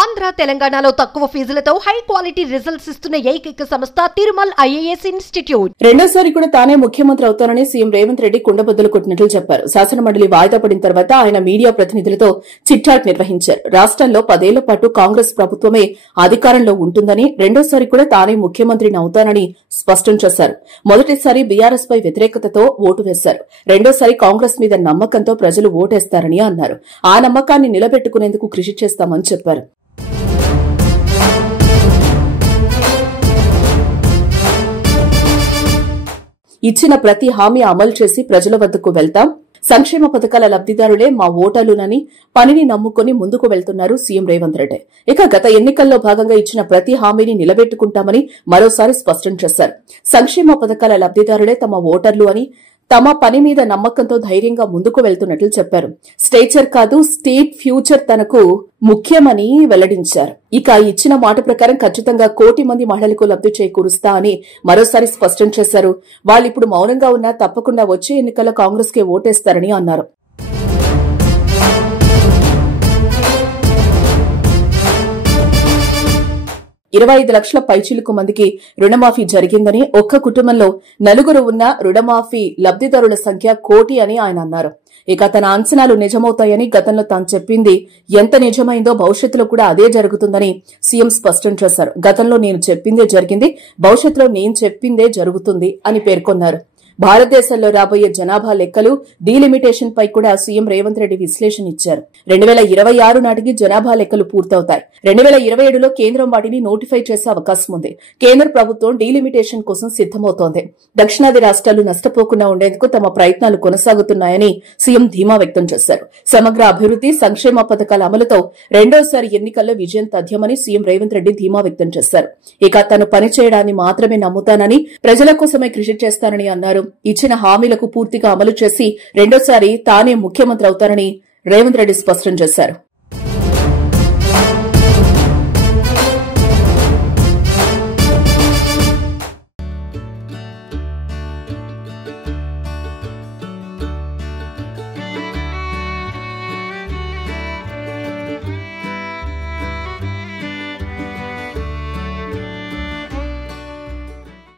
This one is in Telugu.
ఆంధ్ర తెలంగాణలో తక్కువ ఫీజులతో హై క్వాలిటీ రిజల్ట్స్ ఇస్తున్న ఏకైక సంస్థ తిరుమల్ ఐఏఎస్ ఇన్స్టిట్యూట్. రెండోసారి కూడా తానే ముఖ్యమంత్రి అవుతానని సీఎం రేవంత్ రెడ్డి కుండబద్దలు కొట్టినట్లు చెప్పారు. శాసనమండలి వాయిదా పడిన తర్వాత ఆయన మీడియా ప్రతినిధులతో చిట్చాట్ నిర్వహించారు. రాష్ట్రంలో 10 ఏళ్ల పాటు కాంగ్రెస్ ప్రభుత్వమే అధికారంలో ఉంటుందని, రెండోసారి కూడా తానే ముఖ్యమంత్రిని అవుతానని స్పష్టం చేశారు. మొదటిసారి బీఆర్ఎస్ పై వ్యతిరేకతతో ఓటు వేశారు. రెండోసారి కాంగ్రెస్ మీద నమ్మకంతో ప్రజలు ఓటేస్తారని అన్నారు. ఆ నమ్మకాన్ని నిలబెట్టుకునేందుకు కృషి చేస్తామని చెప్పారు. ఇచ్చిన ప్రతి హామీ అమలు చేసి ప్రజల వద్దకు వెళ్తాం. సంక్షేమ పథకాల లబ్దిదారులే మా ఓటర్లునని పనిని నమ్ముకుని ముందుకు వెళ్తున్నారు సీఎం రేవంత్ రెడ్డి. ఇక గత ఎన్నికల్లో భాగంగా ఇచ్చిన ప్రతి హామీని నిలబెట్టుకుంటామని మరోసారి స్పష్టం చేశారు. సంక్షేమ పథకాల లబ్దిదారులే తమ ఓటర్లు అని, తమ పని మీద నమ్మకంతో ధైర్యంగా ముందుకు వెళ్తున్నట్లు చెప్పారు. స్టేచర్ కాదు, స్టేట్ ఫ్యూచర్ తనకు ముఖ్యమని వెల్లడించారు. ఇక ఇచ్చిన మాట ప్రకారం ఖచ్చితంగా 1 కోటి మంది మహిళలకు లబ్ది చేకూరుస్తా అని మరోసారి స్పష్టం చేశారు. వాళ్ళిప్పుడు మౌనంగా ఉన్నా తప్పకుండా వచ్చే ఎన్నికల్లో కాంగ్రెస్ కే ఓటేస్తారని అన్నారు. $25 లక్షల పైచిలుకు మందికి రుణమాఫీ జరిగిందని, ఒక్క కుటుంబంలో 4 ఉన్న రుణమాఫీ లబ్దిదారుల సంఖ్య 1 కోటి అని ఆయన అన్నారు. ఇక తన అంచనాలు నిజమవుతాయని, గతంలో తాను చెప్పింది ఎంత నిజమైందో భవిష్యత్తులో కూడా అదే జరుగుతుందని సీఎం స్పష్టం చేశారు. గతంలో నేను చెప్పిందే జరిగింది, భవిష్యత్తులో నేను చెప్పిందే జరుగుతుంది అని పేర్కొన్నారు. భారతదేశంలో రాబోయే జనాభా లెక్కలు, డీలిమిటేషన్ పై కూడా సీఎం రేవంత్ రెడ్డి విశ్లేషణ ఇచ్చారు. 2026 నాటికి జనాభా లెక్కలు పూర్తవుతాయి. 2027లో కేంద్రం వాటిని నోటిఫై చేసే అవకాశం ఉంది. కేంద్ర ప్రభుత్వం డీలిమిటేషన్ కోసం సిద్దమవుతోంది. దక్షిణాది రాష్ట్రాలు నష్టపోకుండా ఉండేందుకు తమ ప్రయత్నాలు కొనసాగుతున్నాయని సీఎం ధీమా వ్యక్తం చేశారు. సమగ్ర అభివృద్ది, సంక్షేమ పథకాల అమలుతో రెండోసారి ఎన్నికల్లో విజయం తథ్యమని సీఎం రేవంత్ రెడ్డి ధీమా వ్యక్తం చేశారు. ఇక తను పనిచేయడాన్ని మాత్రమే నమ్ముతానని, ప్రజల కోసమే కృషి చేస్తానని అన్నారు. ఇచ్చిన హామీలకు పూర్తిగా అమలు చేసి రెండోసారి తానే ముఖ్యమంత్రి అవుతారని రేవంత్ రెడ్డి స్పష్టం చేశారు.